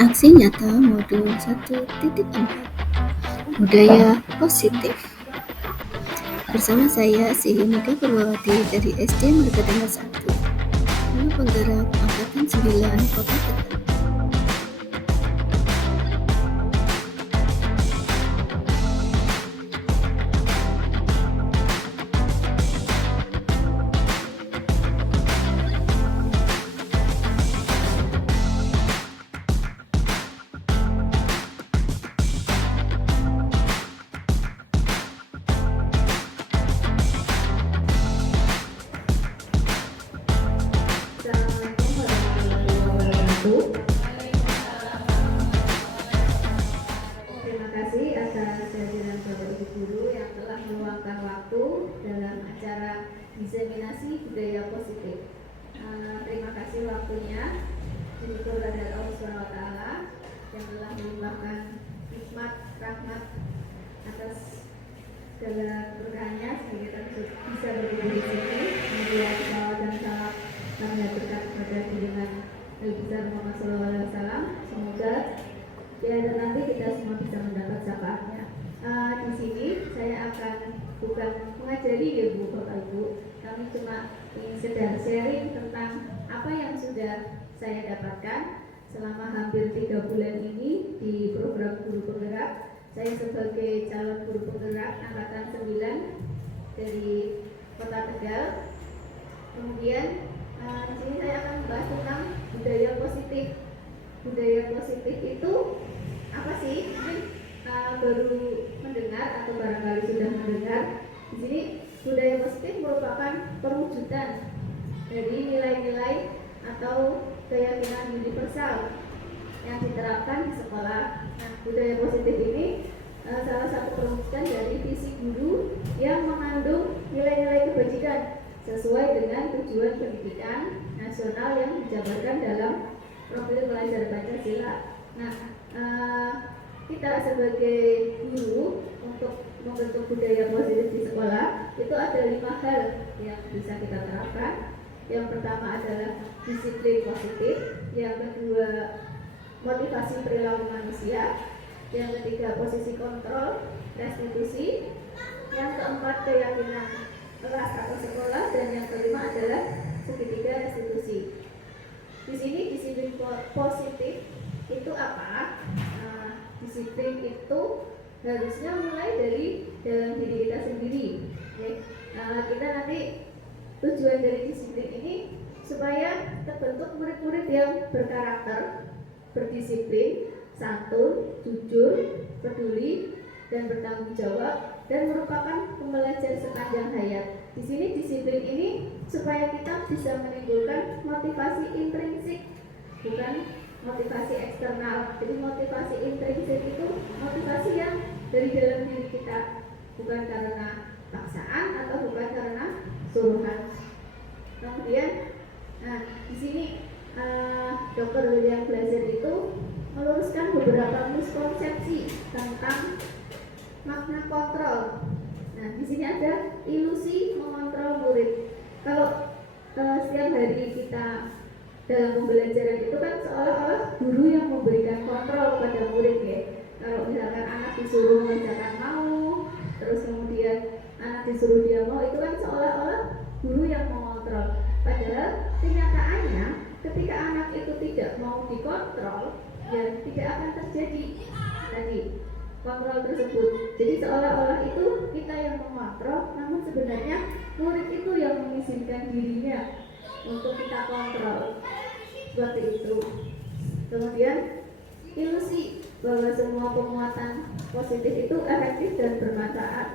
Aksi nyata modul 1.4 Budaya Positif. Bersama saya Sili Mega Purwawati dari SD Margatengah 1, Guru Penggerak Angkatan 9 Kota Tegal. Assalamualaikum warahmatullahi wabarakatuh. Terima kasih atas kehadiran Bapak Ibu Guru yang telah meluangkan waktu dalam acara diseminasi budaya positif. Terima kasih waktunya. Syukur kepada Allah SWT yang telah melimpahkan hikmat, rahmat atas segala berkahnya sehingga kita bisa berdiri di sini. Kemudian salawat dan salam kami haturkan kepada junjungan Nabi besar Muhammad SAW. Semoga ya dan nanti kita semua bisa mendapat syafaatnya. Di sini saya akan bukan mengajari ya Bu Bapak Ibu, kami cuma ingin sedang sharing tentang apa yang sudah saya dapatkan selama hampir 3 bulan ini di program Guru Penggerak. Saya sebagai calon guru penggerak angkatan 9 dari Kota Tegal. Kemudian di sini saya akan membahas tentang budaya positif. Budaya positif itu apa sih? Mungkin baru mendengar atau barangkali sudah mendengar. Di sini budaya positif merupakan perwujudan dari nilai-nilai atau keyakinan universal yang diterapkan di sekolah. Nah, budaya positif ini salah satu perwujudan dari visi guru yang mengandung nilai-nilai kebajikan sesuai dengan tujuan pendidikan nasional yang dijabarkan dalam profil pelajar Pancasila. Nah, kita sebagai guru untuk membentuk budaya positif di sekolah itu ada 5 hal yang bisa kita terapkan. Yang pertama adalah disiplin positif, yang kedua motivasi perilaku manusia, yang ketiga posisi kontrol, restitusi, yang keempat keyakinan kelas atau sekolah, dan yang kelima adalah segitiga restitusi. Di sini disiplin positif itu apa? Disiplin itu harusnya mulai dari dalam diri kita sendiri. Kita nanti tujuan dari disiplin ini supaya terbentuk murid-murid yang berkarakter, berdisiplin, santun, jujur, peduli, dan bertanggung jawab, dan merupakan pembelajar sepanjang hayat. Di sini disiplin ini supaya kita bisa menimbulkan motivasi intrinsik, bukan motivasi eksternal. Jadi motivasi intrinsik itu motivasi yang dari dalam diri kita, bukan karena paksaan atau bukan karena suruhan. Kemudian, di sini Dr. William Blazer itu meluruskan beberapa miskonsepsi tentang makna kontrol. Nah, di sini ada ilusi mengontrol murid. Kalau setiap hari kita dalam pembelajaran itu kan seolah-olah guru yang memberikan kontrol kepada murid ya. Kalau misalkan anak disuruh mengerjakan mau, terus kemudian anak disuruh dia mau, itu kan seolah-olah guru yang mengontrol. Padahal kenyataannya ketika anak itu tidak mau dikontrol, ya tidak akan terjadi tadi kontrol tersebut. Jadi seolah-olah itu kita yang mengontrol, namun sebenarnya murid itu yang mengizinkan dirinya untuk kita kontrol. Seperti itu. Kemudian ilusi bahwa semua penguatan positif itu efektif dan bermanfaat.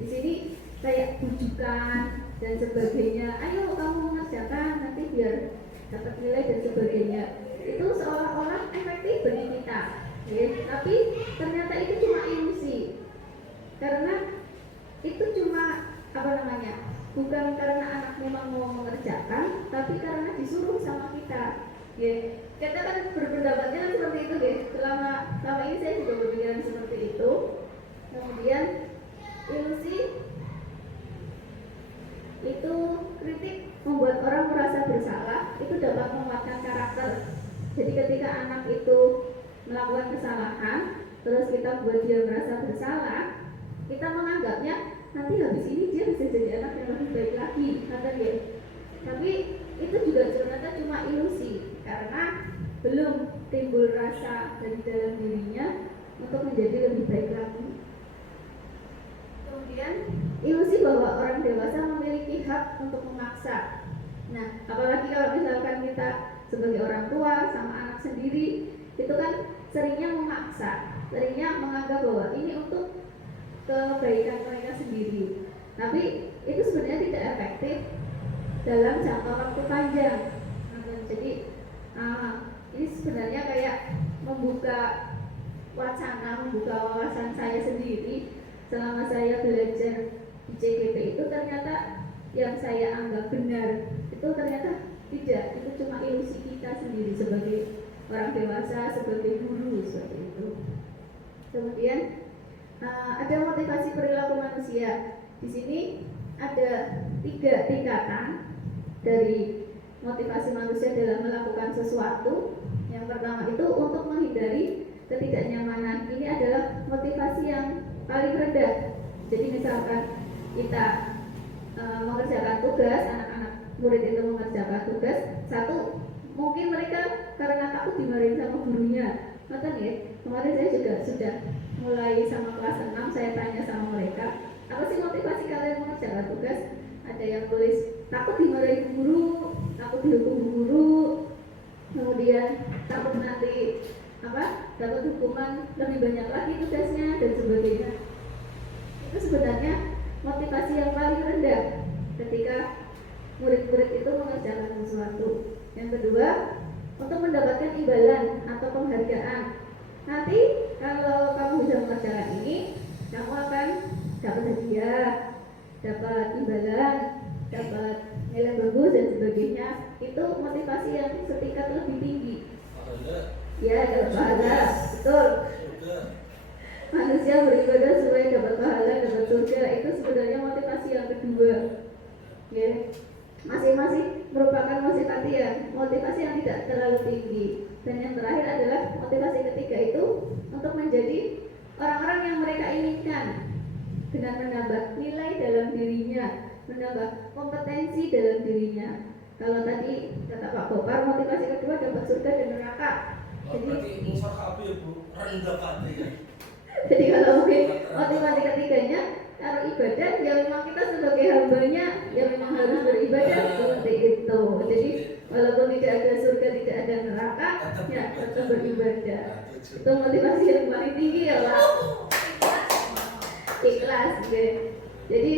Di sini kayak bujukan dan sebagainya, ayo kamu mengerjakan nanti biar dapat nilai dan sebagainya, itu seolah-olah efektif bagi kita ya, tapi ternyata itu cuma ilusi, karena itu cuma bukan karena anak memang mau mengerjakan, tapi karena disuruh sama kita ya. Kita kan berpendapatnya kan seperti itu ya. Selama ini saya juga berpikiran seperti itu. Kemudian ilusi itu kritik membuat orang merasa bersalah, itu dapat menguatkan karakter. Jadi ketika anak itu melakukan kesalahan, terus kita buat dia merasa bersalah, kita menganggapnya nanti habis ini dia bisa jadi anak yang lebih baik lagi, kata dia. Tapi itu juga ternyata cuma ilusi, karena belum timbul rasa dari dalam dirinya untuk menjadi lebih baik lagi. Kemudian ilusi bahwa orang dewasa memiliki hak untuk memaksa. Nah, apalagi kalau misalkan kita sebagai orang tua sama anak sendiri, itu kan seringnya memaksa, seringnya menganggap bahwa ini untuk kebaikan mereka sendiri. Tapi itu sebenarnya tidak efektif dalam jangka waktu panjang. Jadi ini sebenarnya kayak membuka wacana, membuka wawasan saya sendiri. Selama saya belajar di CGP itu ternyata yang saya anggap benar itu ternyata tidak, itu cuma ilusi kita sendiri sebagai orang dewasa, sebagai guru, seperti itu. Kemudian ada motivasi perilaku manusia. Di sini ada 3 tingkatan dari motivasi manusia dalam melakukan sesuatu. Yang pertama itu untuk menghindari ketidaknyamanan. Ini adalah motivasi yang paling rendah. Jadi misalkan kita mengerjakan tugas, anak-anak murid itu mengerjakan tugas, satu mungkin mereka karena takut dimarahin sama gurunya. Maka nih, kemarin saya juga sudah mulai sama kelas 6, saya tanya sama mereka, apa sih motivasi kalian mengerjakan tugas? Ada yang tulis takut dimarahin guru, takut dihukum guru, kemudian takut nanti dapat hukuman lebih banyak lagi tugasnya dan sebagainya. Itu sebenarnya motivasi yang paling rendah ketika murid-murid itu mengerjakan sesuatu. Yang kedua, untuk mendapatkan imbalan atau penghargaan. Nanti kalau kamu bisa mengerjakan ini, kamu akan dapat hadiah, dapat imbalan, dapat nilai bagus dan sebagainya. Itu motivasi yang setingkat lebih tinggi. Ya, dapat pahala, betul. Manusia beribadah supaya dapat pahala, dapat surga. Itu sebenarnya motivasi yang kedua. Ya, masing-masing merupakan motivasi yang tidak terlalu tinggi. Dan yang terakhir adalah motivasi ketiga itu untuk menjadi orang-orang yang mereka inginkan dengan menambah nilai dalam dirinya, menambah kompetensi dalam dirinya. Kalau tadi kata Pak Bopar, motivasi kedua dapat surga dan neraka. Jadi kalau mungkin motivasi ketiganya, kalau ibadah ya memang kita sebagai hambanya ya memang harus beribadah seperti itu. Jadi walaupun tidak ada surga, tidak ada neraka, ya tetap beribadah. Itu motivasi yang paling tinggi ya Pak. Ikhlas gitu. Jadi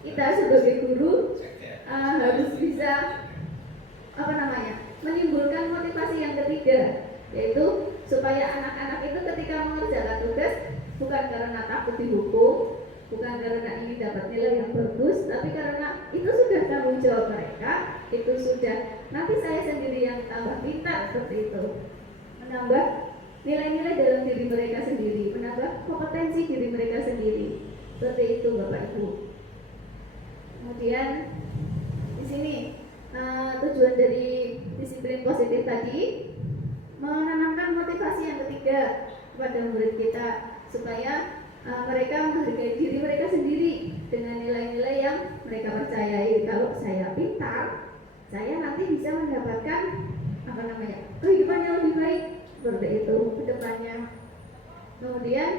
kita sebagai guru harus bisa menimbulkan motivasi yang ketiga, yaitu supaya anak-anak itu ketika mengerjakan tugas bukan karena takut dihukum, bukan karena ingin dapat nilai yang bagus, tapi karena itu sudah tanggung jawab mereka, itu sudah nanti saya sendiri yang tambah pintar, seperti itu, menambah nilai-nilai dalam diri mereka sendiri, menambah kompetensi diri mereka sendiri, seperti itu Bapak Ibu. Kemudian di sini tujuan dari disiplin positif tadi menanamkan motivasi yang ketiga kepada murid kita supaya mereka menghargai diri mereka sendiri dengan nilai-nilai yang mereka percayai. Kalau saya pintar, saya nanti bisa mendapatkan kehidupan yang lebih baik, seperti itu ke depannya. Kemudian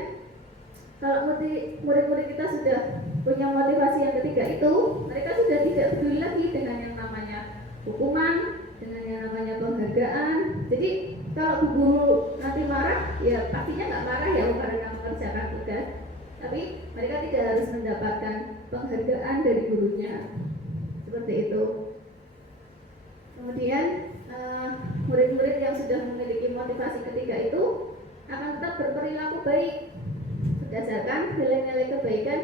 kalau murid-murid kita sudah punya motivasi yang ketiga itu, mereka sudah tidak peduli lagi dengan yang namanya hukuman, dengan yang namanya penghargaan. Jadi kalau guru nanti marah, ya pastinya nggak marah ya karena mengerjakan tugas, tapi mereka tidak harus mendapatkan penghargaan dari gurunya, seperti itu. Kemudian murid-murid yang sudah memiliki motivasi ketiga itu akan tetap berperilaku baik berdasarkan nilai-nilai kebaikan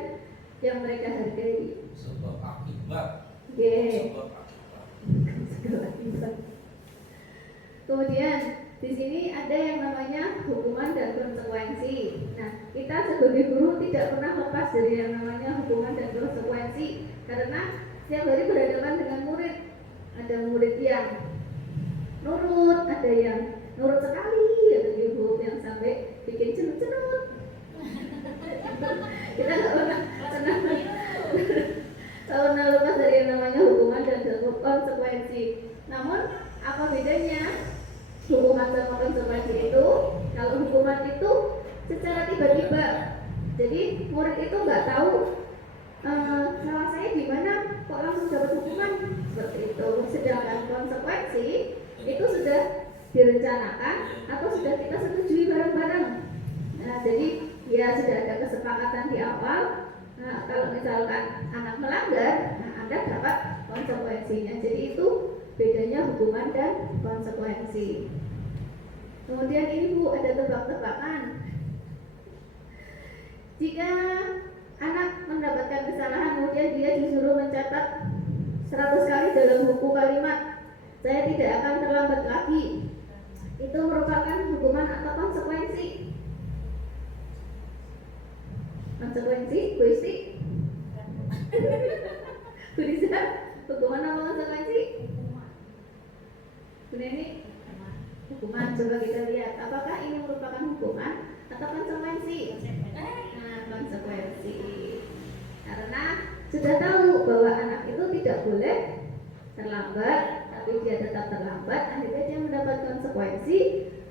yang mereka hargai. Sebab akibat. Sebab akibat. Kemudian di sini ada yang namanya hukuman dan konsekuensi. Nah, kita sebagai guru tidak pernah lepas dari yang namanya hukuman dan konsekuensi, karena setiap hari berhadapan dengan murid. Ada murid yang nurut, ada yang nurut sekali, ada ibu yang sampai bikin cenut-cenut. Kita nggak pernah lepas dari yang namanya hukuman dan konsekuensi. Namun apa bedanya hukuman sama konsekuensi itu? Kalau hukuman itu secara tiba-tiba, jadi murid itu nggak tahu salah saya di mana kok langsung dapat hukuman seperti itu. Sedangkan konsekuensi itu sudah direncanakan atau sudah kita setujui bareng-bareng. Nah, jadi ya sudah ada kesepakatan di awal. Nah, kalau misalkan anak melanggar, nah Anda dapat konsekuensinya. Jadi itu bedanya hukuman dan konsekuensi. Kemudian ini Bu, ada tebak-tebakan. Jika anak mendapatkan kesalahan, kemudian dia disuruh mencatat 100 kali dalam buku kalimat, saya tidak akan terlambat lagi. Itu merupakan hukuman atau konsekuensi? Konsekuensi, Bu Isti? Bu Riza, hukuman apa konsekuensi? Bu Neni? Hukuman. Coba kita lihat, apakah ini merupakan hukuman atau konsekuensi? Nah, konsekuensi. Karena sudah tahu bahwa anak itu tidak boleh terlambat, tapi dia tetap terlambat, akhirnya dia mendapat konsekuensi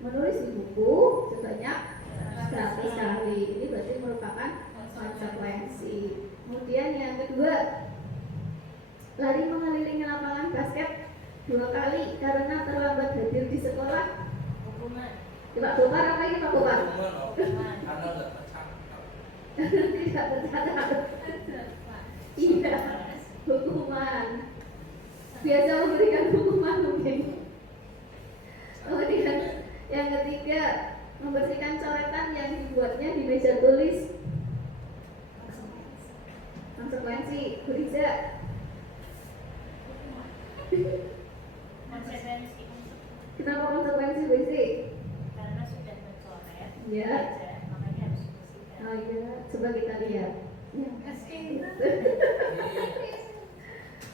menulis di buku sebanyak 100 kali. Ini berarti merupakan konsekuensi. Kemudian yang kedua, lari mengelilingi lapangan basket 2 kali karena terlambat hadir di sekolah. Hukuman. Pak Bokar apa ini Pak Bokar? Hukuman. Tidak tercatat. Iya, hukuman. Biasa memberikan hukuman mungkin. Kemudian yang ketiga, membersihkan coretan yang dibuatnya di meja tulis. Konsekuensi, Bu Riza. Konsekuensi. Kenapa konsekuensi, Bu Riza? Karena sudah mencoret. Ya. Makanya harus dibersihkan. Oh iya, coba kita lihat. Ya.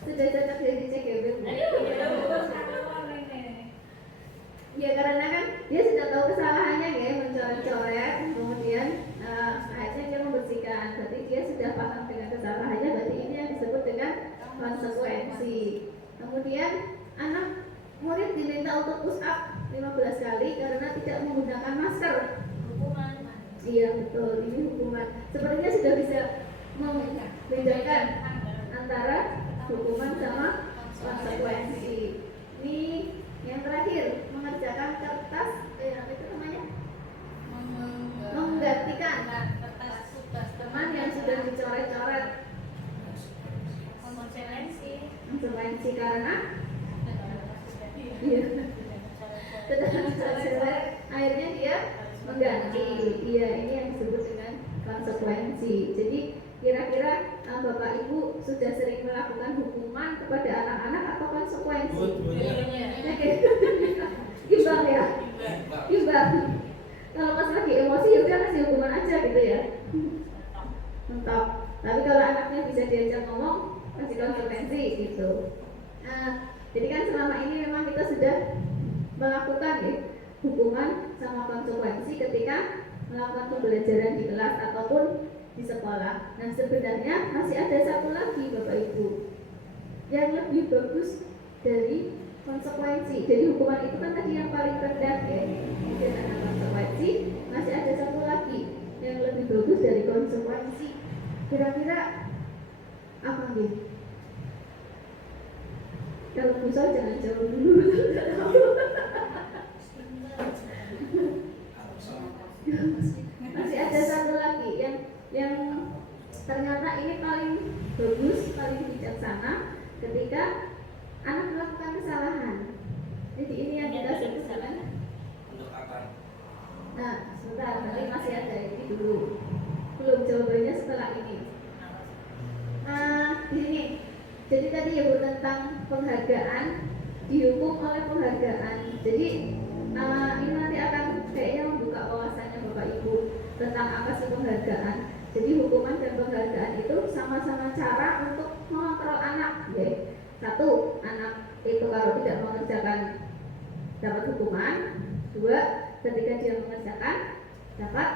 Sudah cocok jadi CGB. Ya karena kan dia sudah tahu kesalahannya ya, mencoret-coret, kemudian akhirnya dia membersihkan. Berarti dia sudah paham dengan kesalahannya. Berarti ini yang disebut dengan konsekuensi. Kemudian anak murid diminta untuk push up 15 kali karena tidak menggunakan masker. Hukuman. Iya betul, ini hukuman. Sepertinya sudah bisa membedakan antara hukuman sama konsekuensi. Ini yang terakhir, mengerjakan kertas apa itu namanya? Menggantikan kertas teman yang sudah dicoret-coret. Konsekuensi karena iya. Akhirnya dia mengganti. Iya, ini yang disebut dengan konsekuensi. Jadi kira-kira Bapak Ibu sudah sering melakukan hukuman kepada anak-anak atau konsekuensi? Imbang ya? Imbang. Kalau pas lagi emosi ya udah kasih hukuman aja gitu ya. Mentok. Tapi kalau anaknya bisa diajak ngomong, kasih konsekuensi gitu. Nah, jadi kan selama ini memang kita sudah melakukan ya, hukuman sama konsekuensi ketika melakukan pembelajaran di kelas ataupun di sekolah. Nah sebenarnya masih ada satu lagi Bapak Ibu yang lebih bagus dari konsekuensi. Jadi hukuman itu kan tadi yang paling rendah ya, kemudian ada konsekuensi. Masih ada satu lagi yang lebih bagus dari konsekuensi. Kira-kira apa nih? Kalau pusat jangan jauh dulu. Masih ada satu lagi yang ternyata ini paling bagus, paling bijaksana ketika anak melakukan kesalahan. Jadi ini yang kita sebut dengan nah, sebentar, nanti masih ada ini dulu. Belum jawabannya setelah ini. Nah, di sini. Jadi tadi ya Bu tentang penghargaan, dihukum oleh penghargaan. Jadi ini nanti akan kayaknya membuka wawasannya Bapak Ibu tentang apa sih penghargaan. Jadi hukuman dan penghargaan itu sama-sama cara untuk mengontrol anak. Ya. Satu, anak itu kalau tidak mengerjakan dapat hukuman. 2, ketika dia mengerjakan dapat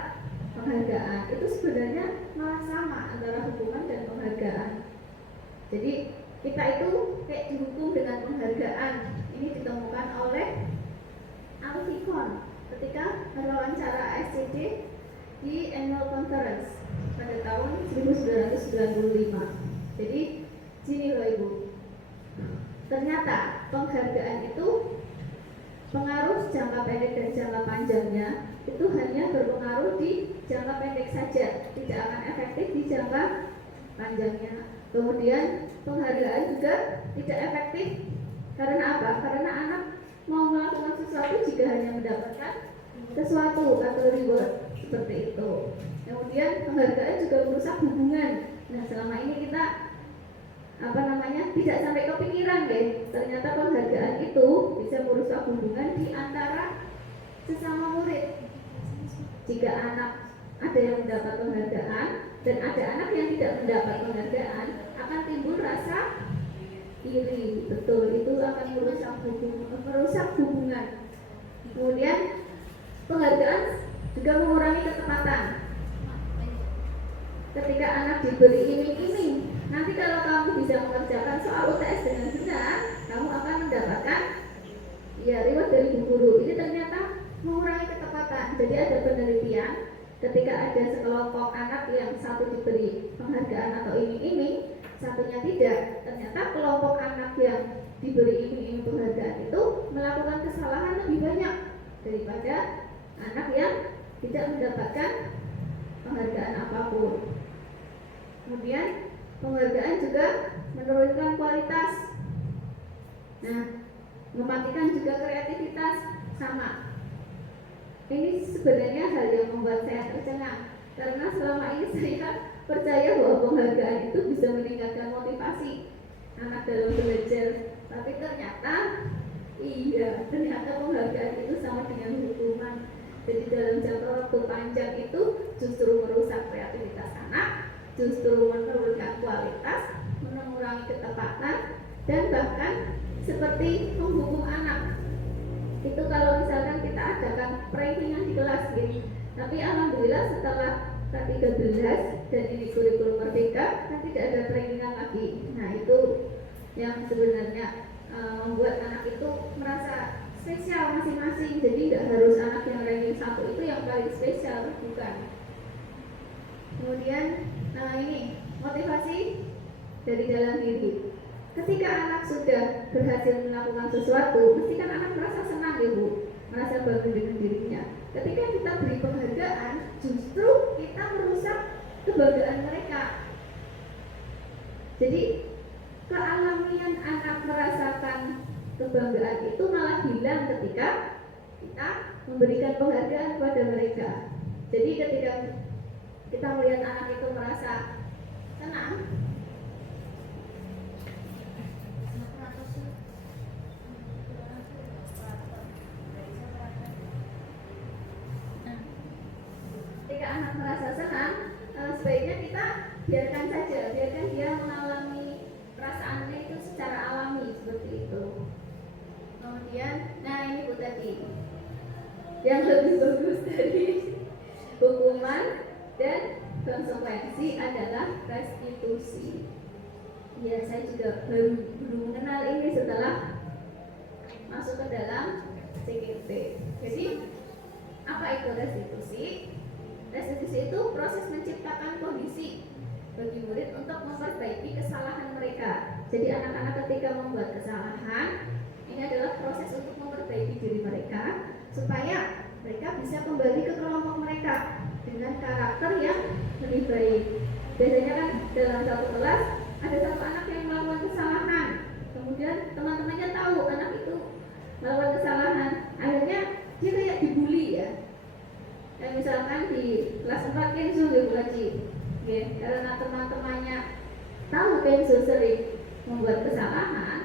penghargaan. Itu sebenarnya malah sama antara hukuman dan penghargaan. Jadi kita itu kayak dihukum dengan penghargaan. Ini ditemukan oleh Alficon ketika berwawancara SCD di Annual Conference pada tahun 1995. Jadi gini loh Ibu, ternyata penghargaan itu pengaruh jangka pendek dan jangka panjangnya itu hanya berpengaruh di jangka pendek saja, tidak akan efektif di jangka panjangnya. Kemudian penghargaan juga tidak efektif karena apa? Karena anak mau melakukan sesuatu jika hanya mendapatkan sesuatu atau reward seperti itu. Kemudian penghargaan juga merusak hubungan. Nah, selama ini kita tidak sampai kepikiran deh, ternyata penghargaan itu bisa merusak hubungan di antara sesama murid. Jika anak ada yang mendapat penghargaan dan ada anak yang tidak mendapat penghargaan, akan timbul rasa iri. Betul, itu akan merusak hubungan. Kemudian penghargaan juga mengurangi ketepatan. Ketika anak diberi iming-iming, nanti kalau kamu bisa mengerjakan soal UTS dengan benar, kamu akan mendapatkan reward dari bu guru. Ini ternyata mengurangi ketepatan. Jadi ada penelitian, ketika ada sekelompok anak yang satu diberi penghargaan atau iming-iming, satunya tidak. Ternyata kelompok anak yang diberi iming-iming penghargaan itu melakukan kesalahan lebih banyak daripada anak yang tidak mendapatkan penghargaan apapun. Kemudian penghargaan juga menurunkan kualitas. Nah, mematikan juga kreativitas sama. Ini sebenarnya hal yang membuat saya tercengang karena selama ini saya percaya bahwa penghargaan itu bisa meningkatkan motivasi anak dalam belajar. Tapi ternyata penghargaan itu sama dengan hukuman. Jadi dalam jangka waktu panjang itu justru merusak kreativitas anak, justru menurunkan kualitas, mengurangi ketepatan, dan bahkan seperti menghukum anak. Itu kalau misalkan kita adakan prankingan di kelas gini. Tapi alhamdulillah setelah K13 dan ini kurikulum merdeka, kan tidak ada prankingan lagi. Nah, itu yang sebenarnya membuat anak itu merasa spesial masing-masing. Jadi tidak harus anak yang ranking 1 itu yang paling spesial, bukan. Kemudian ini motivasi dari dalam diri. Ketika anak sudah berhasil melakukan sesuatu, mesti kan anak merasa senang ya Bu, merasa bangga dengan dirinya. Ketika kita beri penghargaan, justru kita merusak kebanggaan mereka. Jadi kealamian anak merasakan kebanggaan itu malah hilang ketika kita memberikan penghargaan kepada mereka. Jadi ketika kita melihat anak itu merasa senang, ketika anak merasa senang, sebaiknya kita biarkan saja, biarkan dia mengalami perasaannya itu secara alami seperti itu. Kemudian, ini Bu tadi yang lebih bagus dari hukuman dan konsekuensi adalah restitusi. Ya, saya juga belum mengenal ini setelah masuk ke dalam CKP. Jadi, apa itu restitusi? Restitusi itu proses menciptakan kondisi bagi murid untuk memperbaiki kesalahan mereka. Jadi anak-anak ketika membuat kesalahan, ini adalah proses untuk memperbaiki diri mereka supaya mereka bisa kembali ke kelompok mereka dengan karakter yang lebih baik. Biasanya kan dalam satu kelas ada satu anak yang melakukan kesalahan, kemudian teman-temannya tahu anak itu melakukan kesalahan, akhirnya dia kayak dibully ya. Misalkan di kelas 4 Kenzo wajib, karena teman-temannya tahu Kenzo sering membuat kesalahan,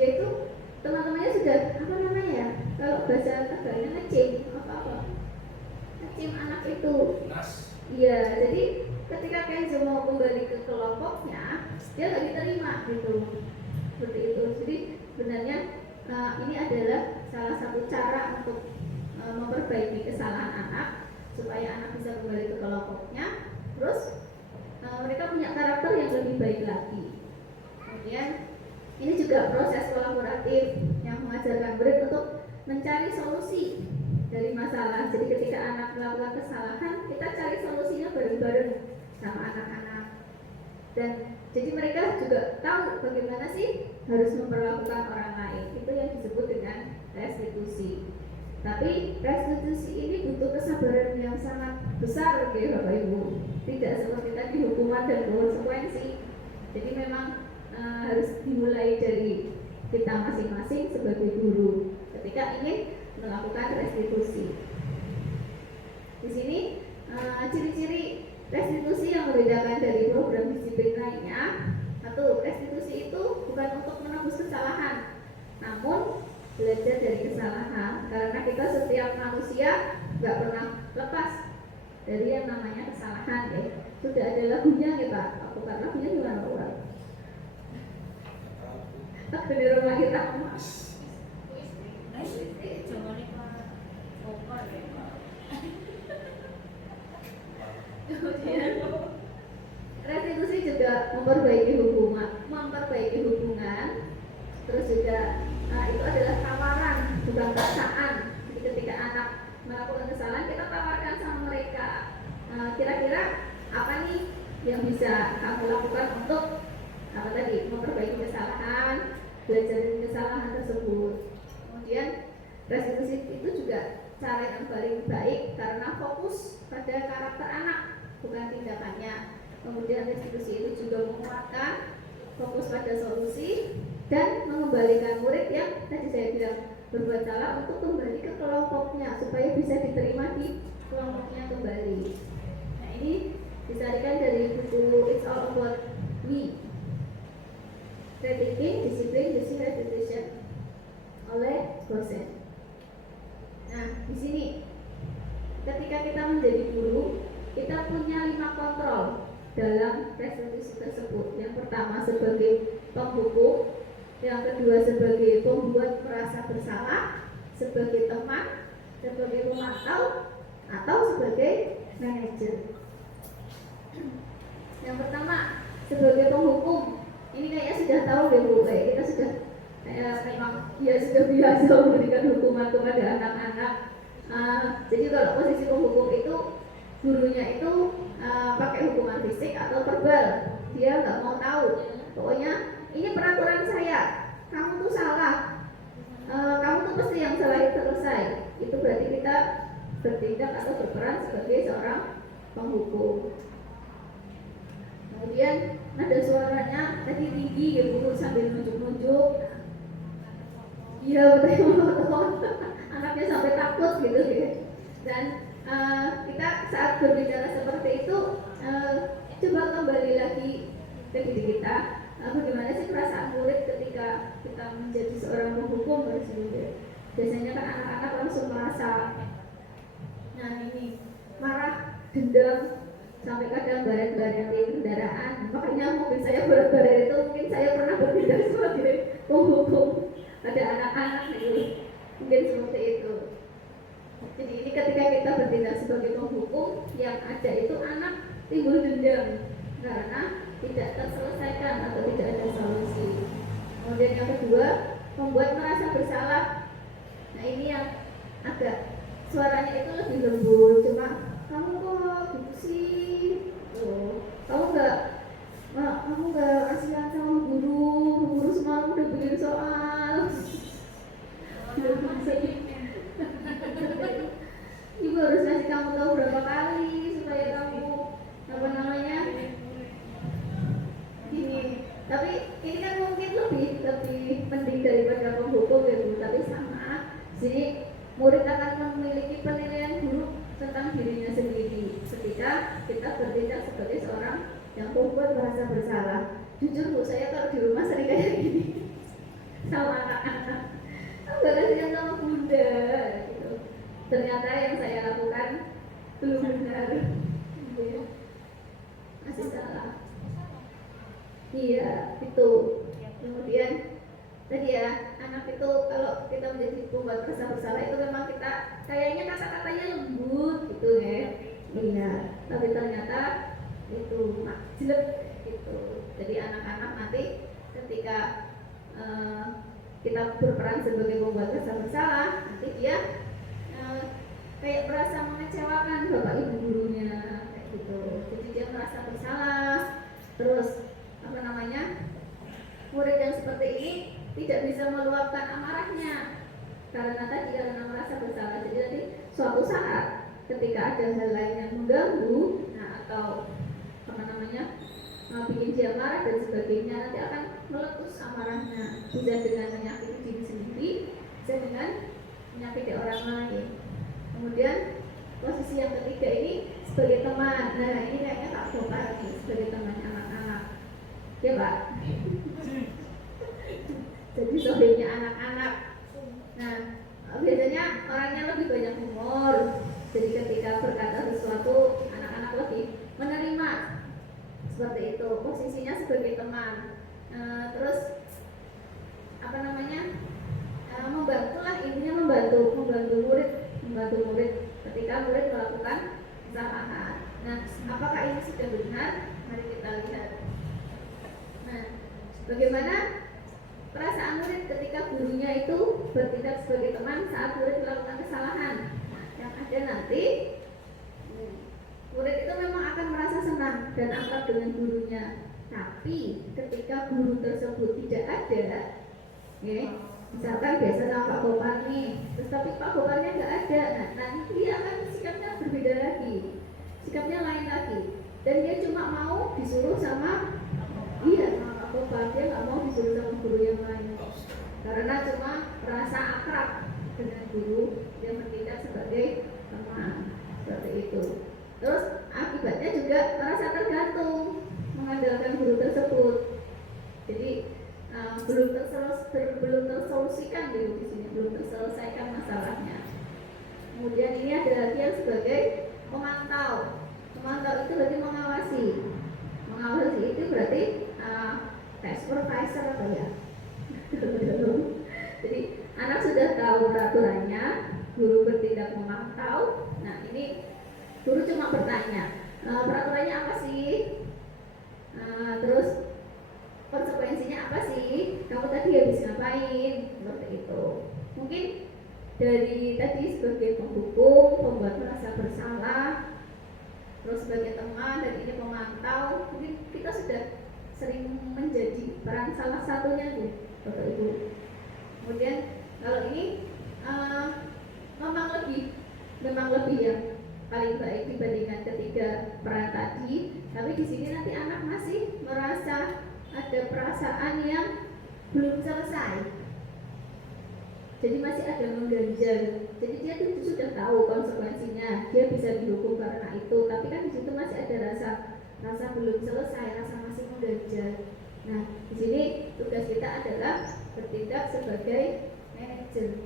yaitu teman-temannya sudah kalau bahasa Tegalnya ngecim anak itu. Iya, jadi ketika Kenzo mau kembali ke kelompoknya, dia nggak diterima gitu, seperti itu. Jadi sebenarnya ini adalah salah satu cara untuk memperbaiki kesalahan anak supaya anak bisa kembali ke kelompoknya. Terus mereka punya karakter yang lebih baik lagi. Kemudian ini juga proses kolaboratif yang mengajarkan murid untuk mencari solusi dari masalah. Jadi ketika anak melakukan kesalahan, kita cari solusinya bareng-bareng sama anak-anak. Dan jadi mereka juga tahu bagaimana sih harus memperlakukan orang lain. Itu yang disebut dengan restitusi. Tapi restitusi ini butuh kesabaran yang sangat besar, oke Bapak Ibu. Tidak seperti tadi hukuman dan konsekuensi. Jadi memang harus dimulai dari kita masing-masing sebagai guru ketika ingin melakukan restitusi. Di sini ciri-ciri restitusi yang membedakan dari program disiplin lainnya. Satu, restitusi itu bukan untuk menebus kesalahan, namun belajar dari kesalahan, karena kita setiap manusia nggak pernah lepas dari yang namanya kesalahan. Sudah ada lagunya ya Pak, bukan lagunya gimana Pak? Tak di rumah kita Mas. Jangan iklan over ya. Kemudian restitusi juga memperbaiki hubungan, terus juga itu adalah tawaran, bukan paksaan. Jadi ketika anak melakukan kesalahan, kita tawarkan sama mereka, kira-kira apa nih yang bisa kamu lakukan untuk apa tadi, memperbaiki kesalahan, belajar dari kesalahan tersebut. Kemudian restitusi itu juga cara yang paling baik karena fokus pada karakter anak, bukan tindakannya. Kemudian restitusi itu juga menguatkan fokus pada solusi dan mengembalikan murid yang tadi saya bilang berbuat salah untuk kembali ke kelompoknya supaya bisa diterima di kelompoknya kembali. Nah ini disarikan dari buku It's All About We, Rethinking Discipline Using Repetition oleh Gosen. Nah di sini ketika kita menjadi guru, kita punya 5 kontrol dalam restitusi tersebut. Yang pertama sebagai penghukum, yang kedua sebagai pembuat merasa bersalah, sebagai teman, sebagai pemantau, atau sebagai manajer. Yang pertama sebagai penghukum, ini kayaknya sudah tahu deh Bu, kita sudah memang ya sudah biasa memberikan hukuman kepada anak-anak. Jadi kalau posisi penghukum itu gurunya itu pakai hukuman fisik atau verbal, dia nggak mau tahu. Pokoknya ini peraturan saya, kamu tuh salah, kamu tuh pasti yang salah selesai. Itu berarti kita bertindak atau berperan sebagai seorang penghukum. Kemudian nada suaranya tadi tinggi ya Bu, sambil nunjuk-nunjuk. Iya betul, anaknya sampai takut gitu ya. Dan kita saat berbicara seperti itu coba kembali lagi ke diri kita. Bagaimana sih perasaan murid ketika kita menjadi seorang penghukum biasanya kan anak-anak langsung merasa ini marah, dendam, sampai kadang baret-baret di kendaraan. Makanya mobil saya baret-baret itu mungkin saya pernah bertindak sebagai penghukum pada anak-anak itu, mungkin seperti itu. Jadi ini ketika kita bertindak sebagai penghukum, yang ada itu anak timbul dendam karena tidak terselesaikan atau tidak ada solusi. Kemudian yang kedua, membuat merasa bersalah. Nah ini yang agak suaranya itu lebih lembut, cuma kamu kok gitu sih, kamu nggak kasihan sama guru semalam udah bikin soal. Ibu harus kasih kamu tahu berapa kali supaya kamu ini. Tapi ini kan mungkin lebih penting daripada penghukum ya Bu. Tapi sama, jadi murid akan memiliki penilaian buruk tentang dirinya sendiri ketika kita bertindak sebagai seorang yang membuat merasa bersalah. Jujur Bu, saya kalau di rumah sering kayak gini sama anak-anak. Enggak kasihan sama bunda gitu. Ternyata yang saya lakukan belum benar, masih salah. Iya, itu. Kemudian tadi ya, anak itu kalau kita menjadi pembuat rasa bersalah itu memang kita kayaknya kata-katanya lembut gitu ya, iya, tapi ternyata itu jelek gitu. Jadi anak-anak nanti ketika kita berperan sebagai pembuat rasa bersalah, nanti dia kayak merasa mengecewakan bapak ibu gurunya kayak gitu. Jadi dia merasa bersalah, terus apa namanya, murid yang seperti ini tidak bisa meluapkan amarahnya karena tadi karena merasa bersalah. Jadi nanti suatu saat ketika ada hal lain yang mengganggu, nah atau apa namanya bikin dia marah dan sebagainya, nanti akan meletus amarahnya, bisa dengan menyakiti diri sendiri, bisa dengan menyakiti orang lain. Kemudian posisi yang ketiga ini sebagai teman. Nah ini kayaknya tak Gopar nih sebagai teman anak-anak, ya Pak. Jadi sohibnya anak-anak. Nah biasanya orangnya lebih banyak humor. Jadi ketika berkata sesuatu, anak-anak lebih menerima. Seperti itu, posisinya sebagai teman. Terus apa namanya, membantulah, intinya membantu murid ketika murid melakukan kesalahan. Nah, apakah ini sudah benar? Mari kita lihat. Nah, bagaimana perasaan murid ketika gurunya itu bertindak sebagai teman saat murid melakukan kesalahan? Nah, yang ada nanti murid itu memang akan merasa senang dan akrab dengan gurunya. Tapi ketika guru tersebut tidak ada, ya, misalkan biasa sama Pak Gopar nih, terus tapi Pak Goparnya nggak ada, nah nanti dia akan sikapnya berbeda lagi, sikapnya lain lagi, dan dia cuma mau disuruh sama Pak Gopar, dia nggak mau disuruh sama guru yang lain, karena cuma merasa akrab dengan guru, dia bertindak sebagai teman, seperti itu. Terus akibatnya juga merasa tergantung, mengandalkan guru tersebut. Jadi belum tersolusikan gitu di sini, belum terselesaikan masalahnya. Kemudian ini ada lagi yang sebagai pemantau. Pemantau itu berarti mengawasi. Mengawasi itu berarti supervisor atau ya. Jadi anak sudah tahu peraturannya, guru bertindak memantau. Nah ini guru cuma bertanya, peraturannya apa sih? Terus konsekuensinya apa sih? Kamu tadi habis ngapain? Seperti itu. Mungkin dari tadi sebagai penghukum, pembuat merasa bersalah, terus sebagai teman, dan ini pemantau, mungkin kita sudah sering menjadi peran salah satunya nih, Bapak Ibu. Kemudian kalau ini memang lebih yang paling baik dibandingkan ketiga peran tadi, tapi di sini nanti anak masih merasa ada perasaan yang belum selesai, jadi masih ada mengganjal. Jadi dia tuh sudah tahu konsekuensinya, dia bisa dihukum karena itu, tapi kan di situ masih ada rasa belum selesai, rasa masih mengganjal. Nah di sini tugas kita adalah bertindak sebagai manajer.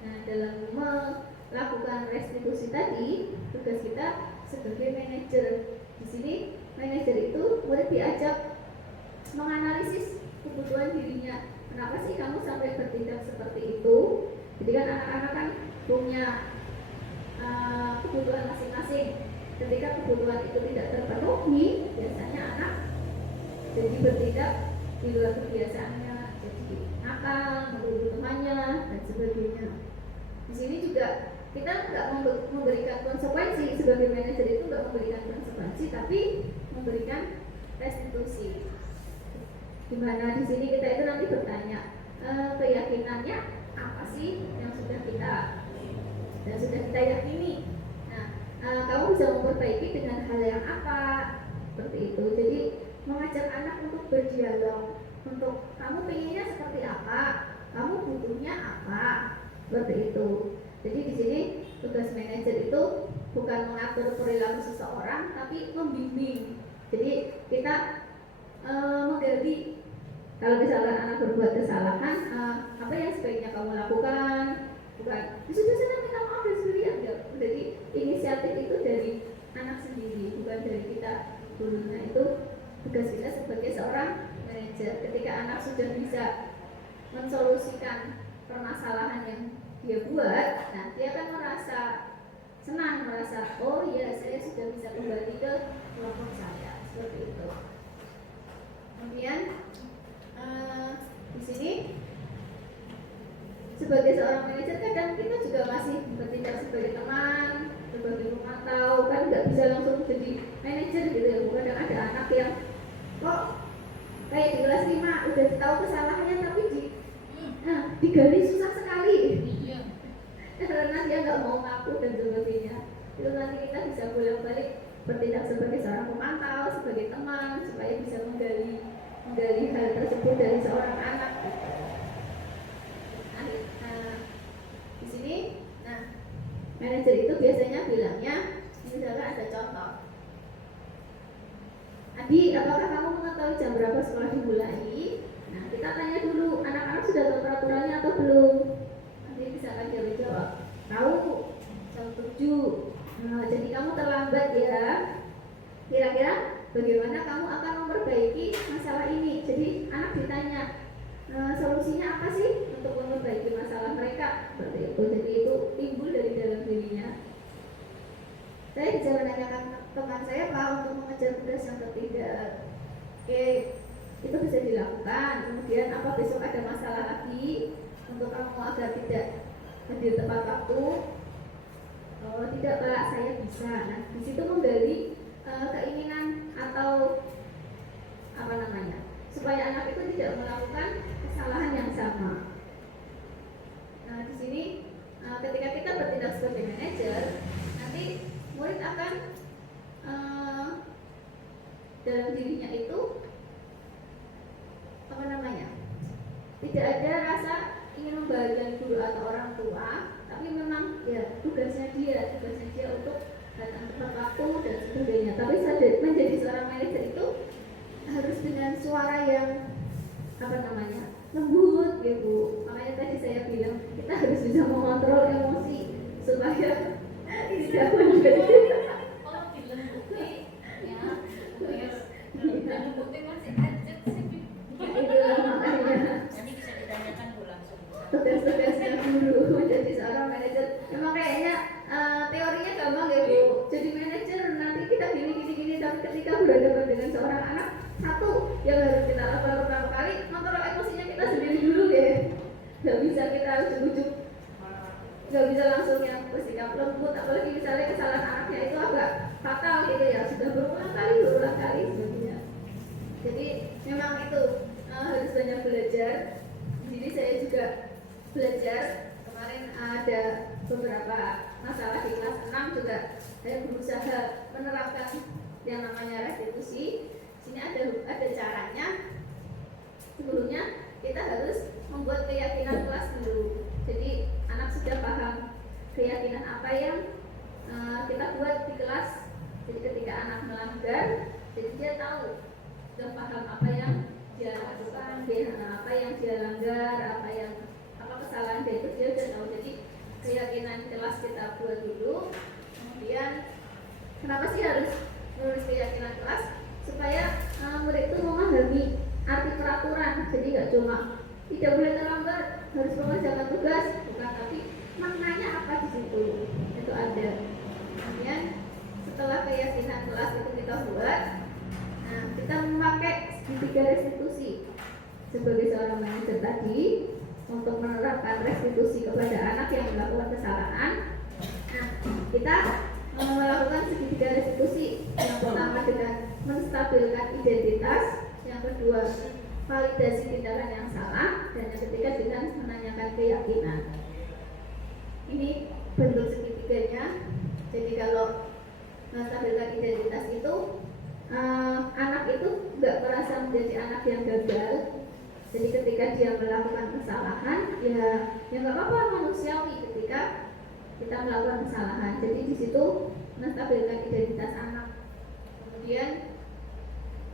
Nah dalam melakukan restitusi tadi, tugas kita sebagai manajer. Di sini manajer itu murid diajak menganalisis kebutuhan dirinya. Kenapa sih kamu sampai bertindak seperti itu? Jadi kan anak-anak kan punya kebutuhan masing-masing. Ketika kebutuhan itu tidak terpenuhi, biasanya anak jadi bertindak di luar kebiasaannya, jadi nakal, menuduh temannya, dan sebagainya. Di sini juga kita nggak memberikan konsekuensi, sebagai manajer itu nggak memberikan konsekuensi, tapi memberikan restitusi. Dimana di sini kita itu nanti bertanya, keyakinannya apa sih yang sudah kita yakini. Nah, kamu bisa memperbaiki dengan hal yang apa, seperti itu. Jadi mengajak anak untuk berdialog, untuk kamu pengennya seperti apa, kamu butuhnya apa, seperti itu. Jadi di sini tugas manajer itu bukan mengatur perilaku seseorang, tapi membimbing. Jadi kita menggali, kalau misalkan anak berbuat kesalahan, apa yang sebaiknya kamu lakukan, bukan sudah sana minta maaf dan sebagainya. Jadi inisiatif itu dari anak sendiri, bukan dari kita gurunya. Itu tugas kita sebagai seorang manajer. Ketika anak sudah bisa mensolusikan permasalahan yang dia buat, nah dia akan merasa senang, merasa oh iya saya sudah bisa kembali ke kelompok saya, seperti itu. Kemudian di sini sebagai seorang manajer kadang kita juga masih bertindak sebagai teman, sebagai pemantau, kan nggak bisa langsung jadi manajer gitu ya. Kadang ada anak yang kok kayak di kelas 5 udah tahu kesalahannya tapi digali susah sekali karena dia nggak mau ngaku dan sebagainya. Itu nanti kita bisa bolak-balik bertindak sebagai seorang pemantau, sebagai teman, supaya bisa menggali hal tersebut dari seorang anak. Di sini, manajer itu biasanya bilangnya, misalnya ada contoh. Adi, apakah kamu mengetahui jam berapa sekolah dimulai? Nah, kita tanya dulu, anak-anak sudah tahu peraturannya atau belum? Nanti bisa dia jawab, tahu, jam 7. Jadi kamu terlambat ya. Kira-kira bagaimana kamu akan memperbaiki masalah ini? Jadi anak ditanya, solusinya apa sih untuk memperbaiki masalah mereka? Seperti itu. Jadi itu timbul dari dalam dirinya. Saya bisa menanyakan teman saya Pak untuk mengejar tugas yang tertinggal. Oke, itu bisa dilakukan. Kemudian apa besok ada masalah lagi untuk kamu agar tidak hadir tepat waktu? Oh tidak Pak, saya bisa. Nah di situ menggali keinginan atau apa namanya, supaya anak itu tidak melakukan kesalahan yang sama. Nah di sini ketika kita bertindak sebagai manajer, nanti murid akan dalam dirinya itu apa namanya, tidak ada rasa ingin membahagiakan guru atau orang tua, tapi memang ya tugasnya dia untuk datang tepat waktu dan sebagainya. Tapi menjadi seorang manajer itu harus dengan suara yang apa namanya, lembut ya Bu. Makanya tadi saya bilang kita harus bisa mengontrol emosi supaya tidak menjadi tugas-tugasnya guru menjadi seorang manajer. Memang kayaknya teorinya gampang ya Bu. Jadi manajer nanti kita gini, tapi ketika berhadapan dengan seorang anak, satu yang harus kita lakukan pertama kali, kontrol emosinya kita sendiri dulu ya. Gak bisa kita ujuk-ujuk, gak bisa langsung yang bersikap lembut, apalagi misalnya kesalahan anaknya itu agak fatal gitu ya, sudah berulang kali sebagainya. Jadi memang itu harus banyak belajar. Jadi saya juga belajar, kemarin ada beberapa masalah di kelas 6 juga saya berusaha menerapkan yang namanya restitusi. Sini ada caranya. Sebelumnya kita harus membuat keyakinan kelas dulu. Jadi anak sudah paham keyakinan apa yang kita buat di kelas. Jadi ketika anak melanggar, jadi dia tahu, sudah paham apa yang dia lakukan, apa yang dia langgar, apa kesalahan dia itu dia sudah tahu. Jadi keyakinan kelas kita buat dulu. Kemudian kenapa sih harus menulis keyakinan kelas? Supaya murid itu memahami arti peraturan. Jadi nggak cuma tidak boleh terlambat, harus mengerjakan tugas, bukan, tapi maknanya apa di situ itu ada. Kemudian setelah keyakinan kelas itu kita buat, nah kita memakai segitiga restitusi sebagai seorang manajer tadi untuk menerapkan restitusi kepada anak yang melakukan kesalahan. Nah kita melakukan segitiga restitusi. Yang pertama dengan menstabilkan identitas, yang kedua validasi tindakan yang salah, dan yang ketiga dengan menanyakan keyakinan. Ini bentuk segitiganya. Jadi kalau menstabilkan identitas itu anak itu nggak merasa menjadi anak yang gagal. Jadi ketika dia melakukan kesalahan, ya nggak apa-apa, manusiawi ketika kita melakukan kesalahan. Jadi di situ menstabilkan identitas anak. Kemudian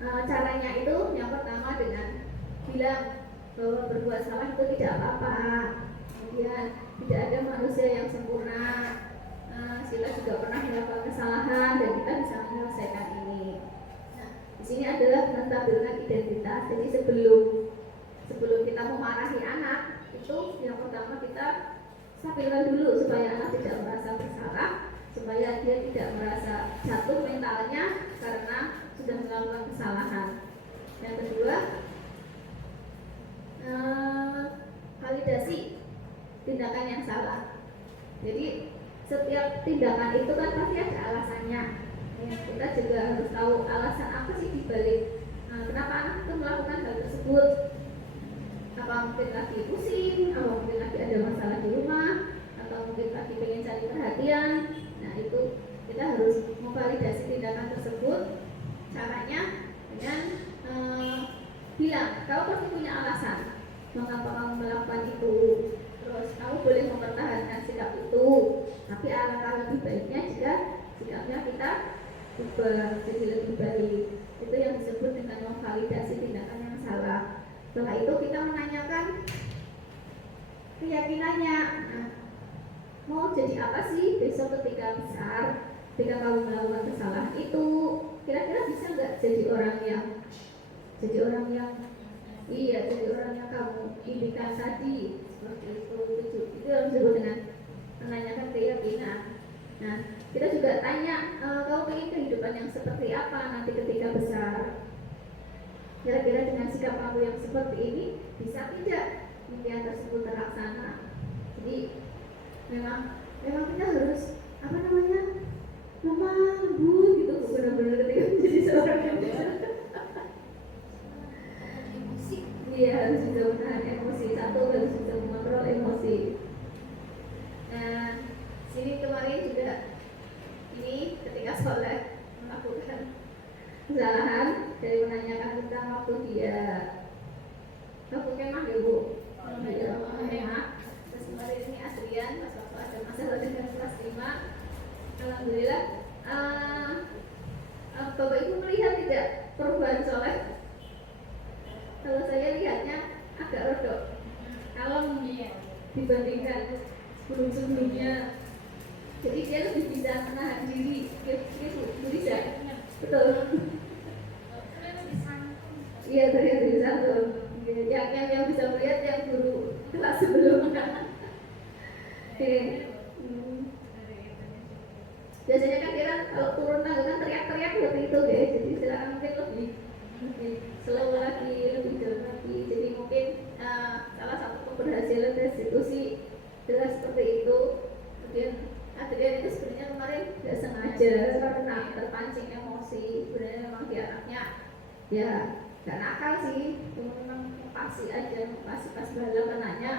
caranya itu yang pertama dengan bilang bahwa berbuat salah itu tidak apa-apa. Kemudian tidak ada manusia yang sempurna. Kita juga pernah melakukan kesalahan dan kita bisa menyelesaikan ini. Nah, di sini adalah menstabilkan identitas. Jadi sebelum kita memarahi anak, stabilkan dulu supaya anak tidak merasa bersalah, supaya dia tidak merasa jatuh mentalnya karena sudah melakukan kesalahan. Yang kedua, validasi tindakan yang salah. Jadi setiap tindakan itu kan pasti ada alasannya. Ya, kita juga harus tahu alasan apa sih dibalik kenapa anak itu melakukan hal tersebut. Apa mungkin lagi pusing, apa mungkin lagi ada masalah di rumah, atau mungkin lagi pengen cari perhatian. Nah itu kita harus memvalidasi tindakan tersebut. Caranya dengan bilang, kau pasti punya alasan mengapa kamu melakukan itu. Terus kamu boleh mempertahankan sikap itu, tapi alangkah lebih baiknya jika sikapnya kita ubah jadi lebih baik. Itu yang disebut dengan memvalidasi tindakan yang salah. Setelah itu kita menanyakan keyakinannya. Nah, mau jadi apa sih besok ketika besar, ketika kamu melakukan kesalahan itu? Kira-kira bisa nggak jadi orang yang jadi orang yang kamu impikan tadi? Seperti itu yang disebut dengan menanyakan keyakinan. Nah, kita juga tanya, kau ingin kehidupan yang seperti apa nanti ketika besar? Kira-kira dengan sikap kamu yang seperti ini bisa tidak impian tersebut terlaksana? Jadi memang kita harus lemah lembut gitu, benar-benar ketika menjadi seorang yang besar. Iya, harus bisa menahan emosi. Satu, harus bisa mengontrol emosi. Nah, sini kemarin juga ini ketika Soleh melakukan kesalahan dari menanyakan tentang waktu dia kemah ya Bu, kemah. Terus kemarin ini Adrian pas waktu ada masalah dengan kelas 5, alhamdulillah Bapak Ibu melihat tidak perubahan Soleh? Kalau saya lihatnya agak rodok kalem dibandingkan sebelumnya. Jadi dia lebih bisa menahan diri, gitu bisa, betul. Iya, terlihat lebih santun. Yang bisa melihat yang guru kelas sebelumnya. Biasanya kan dia kalau turun tangga kan teriak-teriak seperti itu deh. Jadi silakan mungkin lebih slow lagi, lebih jauh lagi. Jadi mungkin salah satu keberhasilan restitusi jelas seperti itu. Kemudian Adrian itu sebenarnya kemarin tidak sengaja karena terpancing emosi. Sebenarnya memang dia anaknya ya gak nakal sih, cuma memang pasti aja, pasti pas balap anaknya.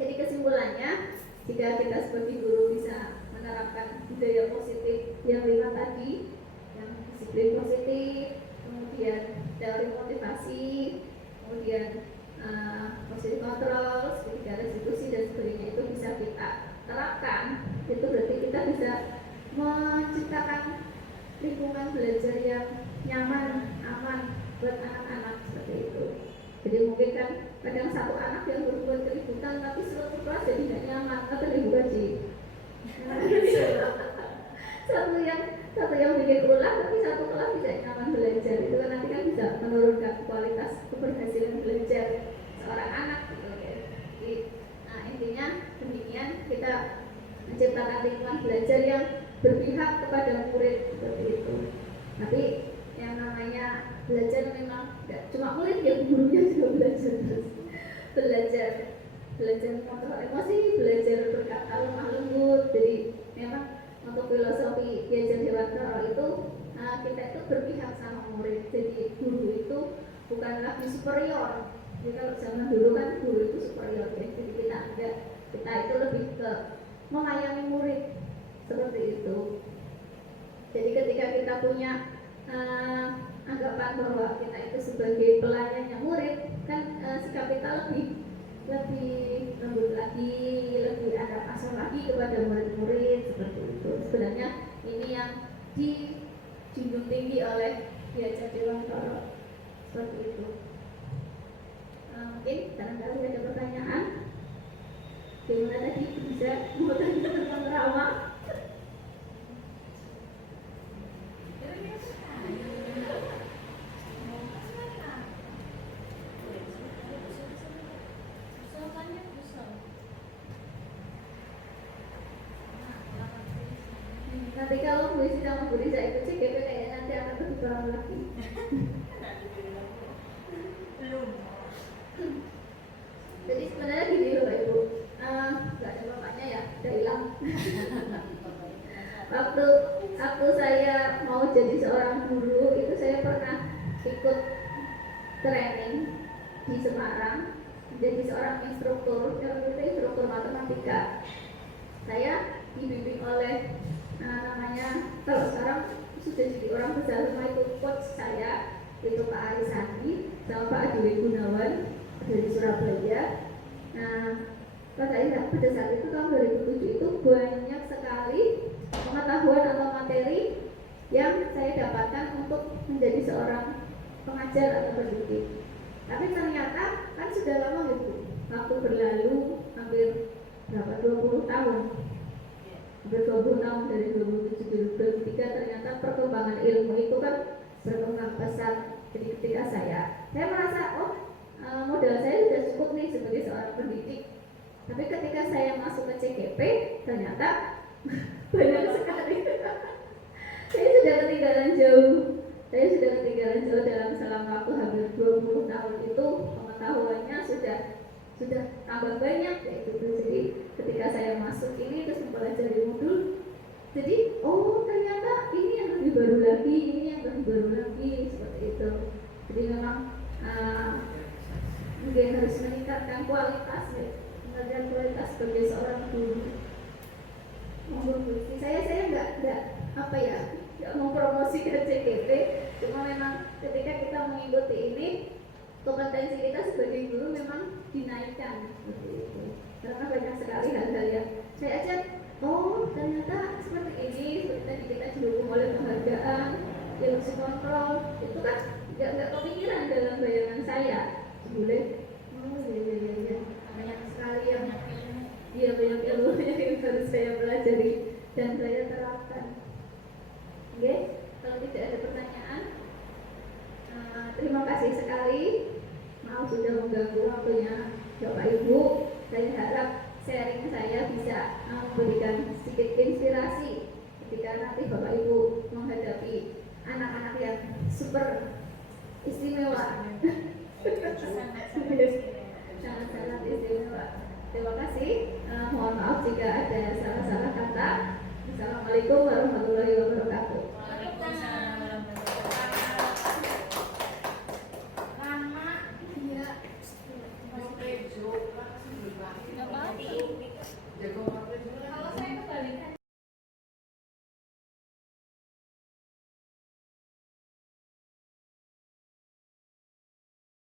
Jadi kesimpulannya, jika kita sebagai guru bisa menerapkan budaya positif yang 5 tadi, yang disiplin positif, kemudian teori motivasi, kemudian positif kontrol, segitiga restitusi dan sebagainya, itu bisa kita terapkan. Itu berarti kita bisa menciptakan lingkungan belajar yang nyaman, aman buat anak-anak seperti itu. Jadi mungkin kan kadang satu anak yang berbuat keributan tapi seluruh kelas jadi tidak nyaman, atau keributan sih. Satu yang bikin ulah tapi satu kelas tidak nyaman belajar, itu kan nanti kan bisa menurunkan kualitas keberhasilan belajar seorang anak gitu ya. Jadi, intinya demikian, kita menciptakan lingkungan belajar yang berpihak kepada murid seperti itu. Tapi yang namanya belajar memang tidak cuma murid ya, gurunya juga belajar terus. Belajar kontrol emosi, belajar berkata lemah lembut. Jadi memang untuk filosofi belajar dewasa itu kita itu berpihak sama murid. Jadi guru itu bukan lagi superior. Jadi kalau zaman dulu kan guru itu superior ya. Jadi kita itu lebih ke melayani murid seperti itu. Jadi ketika kita punya anggapan bahwa kita itu sebagai pelayannya murid, kan sikap kita lebih lembut lagi, lebih ada passion lagi kepada murid-murid seperti itu. Sebenarnya ini yang dijunjung tinggi oleh Diajar Dewantara seperti itu. Mungkin barangkali ada pertanyaan. Gimana tadi bisa mau tanya tentang trauma? nanti kalau Bu Isi sama Bu Risa ikut CGP kayaknya nanti akan lebih kurang lagi. Belum. Jadi sebenarnya gini loh Pak Ibu, nggak ada bapaknya ya, udah hilang. waktu saya mau jadi seorang guru itu saya pernah ikut training di Semarang menjadi seorang instruktur, instruktur matematika. Saya dibimbing oleh namanya, kalau sekarang sudah jadi orang besar semua, itu coach saya, itu Pak Aris Hadi sama Pak Adwi Gunawan dari Surabaya. Nah, pada saat itu tahun 2007 itu banyak sekali pengetahuan atau materi yang saya dapatkan untuk menjadi seorang pengajar atau pendidik. Tapi ternyata kan sudah lama itu, waktu berlalu hampir berapa, 20 tahun, hampir 20 tahun dari 2007 ke 2023, ternyata perkembangan ilmu itu kan berkembang pesat. Jadi ketika saya merasa modal saya sudah cukup nih sebagai seorang pendidik. Tapi ketika saya masuk ke CGP, ternyata banyak sekali. Saya sudah ketinggalan jauh. Dalam selama waktu hampir 20 tahun itu, pengetahuannya sudah tambah banyak kayak gitu. Jadi ketika saya masuk ini terus mempelajari modul, jadi ternyata ini yang lebih baru lagi, seperti itu. Jadi memang mungkin harus meningkatkan kualitas ya, meningkatkan kualitas sebagai seorang guru. Saya nggak mau promosikan CGP, cuma memang ketika kita mengikuti ini, kompetensi kita sebagai guru memang dinaikkan seperti itu. Karena banyak sekali hal-hal yang saya aja, ternyata seperti ini, seperti tadi kita didukung oleh penghargaan, ilusi kontrol, itu kan nggak kepikiran dalam bayangan saya. Boleh, iya, banyak sekali yang banyak ilmu yang harus saya pelajari dan saya terapkan. Oke, kalau tidak ada pertanyaan, terima kasih sekali. Maaf sudah mengganggu waktunya Bapak Ibu. Saya harap sharing saya bisa memberikan sedikit inspirasi ketika nanti Bapak Ibu menghadapi anak-anak yang super istimewa. Sangat-sangat istimewa. Terima kasih. Mohon maaf jika ada salah-salah kata. Assalamualaikum warahmatullahi wabarakatuh.